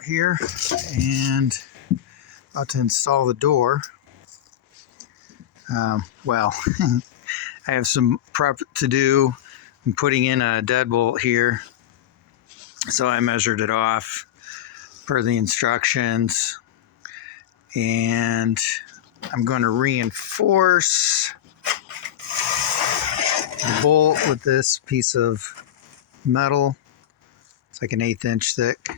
out here and about to install the door. Well, I have some prep to do. I'm putting in a deadbolt here, so I measured it off per the instructions, and I'm going to reinforce the bolt with this piece of metal. It's like an 1/8 inch thick.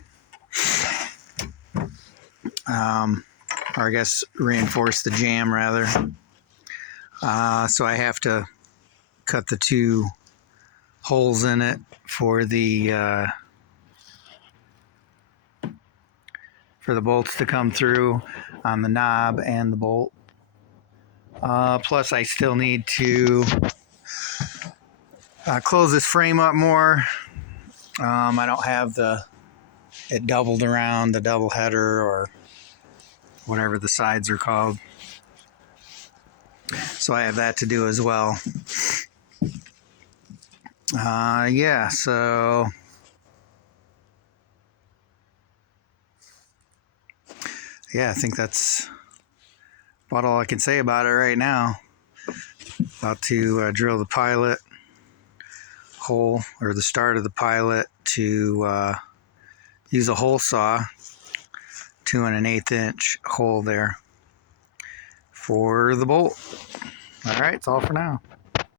Or I guess reinforce the jamb rather. So I have to cut the 2 holes in it for the bolts to come through on the knob and the bolt. Plus I still need to close this frame up more. I don't have it doubled around, the double header or whatever the sides are called. So I have that to do as well. Yeah, so yeah, I think that's about all I can say about it right now. About to drill the pilot hole, or the start of the pilot, to use a hole saw, 2 1/8 inch hole there for the bolt. All right, that's all for now.